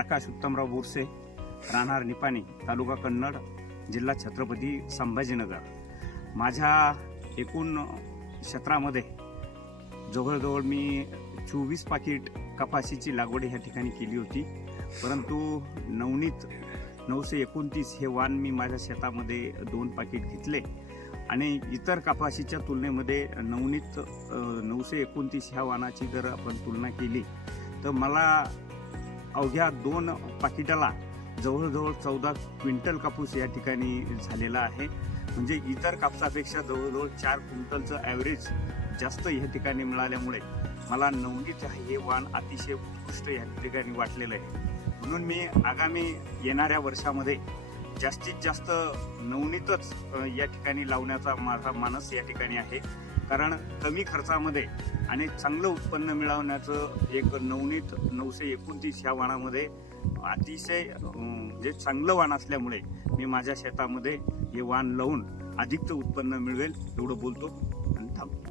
प्रकाश उत्तमराव बोरसे, राहणार निपाणी, तालुका कन्नड, जिल्हा छत्रपती संभाजीनगर. माझ्या एकूण क्षेत्रामध्ये जवळजवळ मी 24 पाकिट कपाशीची लागवड ह्या ठिकाणी केली होती. परंतु नवनीत 929 हे वाण मी माझ्या शेतामध्ये 2 पाकिट घेतले आणि इतर कपाशीच्या तुलनेमध्ये नवनीत 929 ह्या वाणाची जर आपण तुलना केली तर मला अवघ्या 2 पाकिटाला जवळजवळ 14 क्विंटल कापूस या ठिकाणी झालेला आहे. म्हणजे इतर कापसापेक्षा जवळजवळ 4 क्विंटलचं ॲव्हरेज जास्त या ठिकाणी मिळाल्यामुळे मला नवनीत हे वाण अतिशय उत्कृष्ट या ठिकाणी वाटलेलं आहे. म्हणून मी आगामी येणाऱ्या वर्षामध्ये जास्तीत जास्त नवनीतच या ठिकाणी लावण्याचा माझा मानस या ठिकाणी आहे. कारण कमी खर्चामध्ये आणि चांगलं उत्पन्न मिळवण्याचं एक नवनीत 929 ह्या वाणामध्ये अतिशय जे चांगलं वाण असल्यामुळे मी माझ्या शेतामध्ये हे वाण लावून अधिकचं उत्पन्न मिळवेल एवढं बोलतो आणि थांबतो.